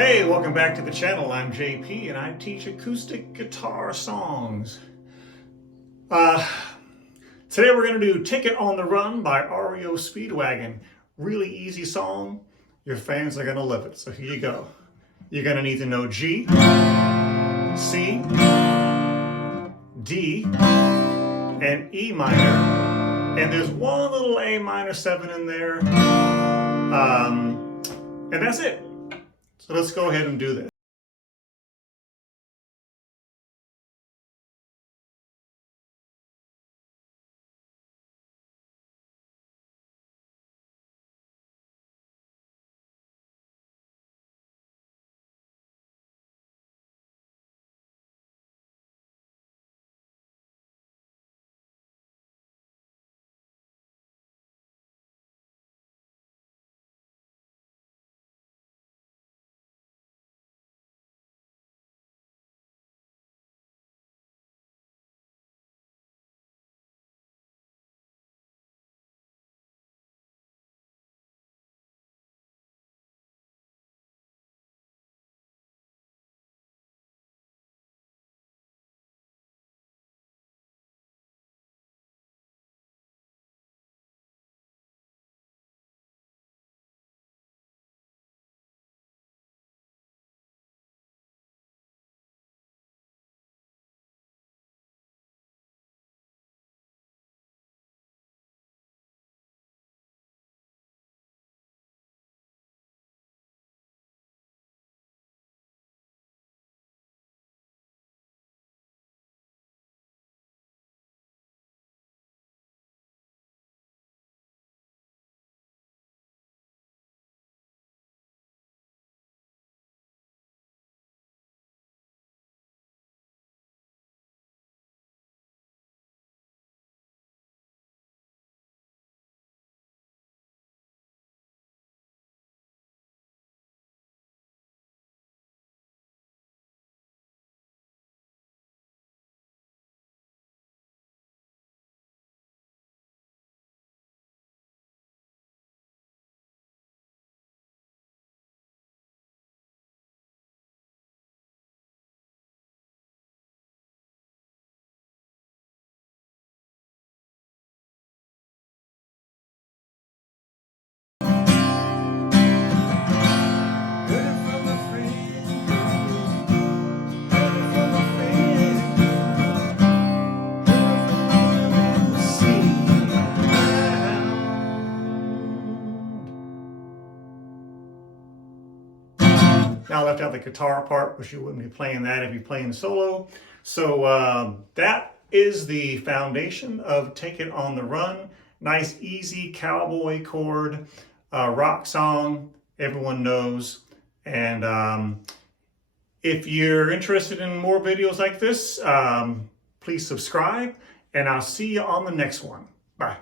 Hey, welcome back to the channel. I'm JP and I teach acoustic guitar songs. Today we're going to do Take It on the Run by REO Speedwagon. Really easy song. Your fans are going to love it. So here you go. You're going to need to know G, C, D, and E minor. And there's one little A minor 7 in there. And that's it. So let's go ahead and do this. Now I left out the guitar part, which you wouldn't be playing that if you're playing solo. So that is the foundation of Take It on the Run. Nice, easy cowboy chord, rock song, everyone knows. And if you're interested in more videos like this, please subscribe, and I'll see you on the next one. Bye.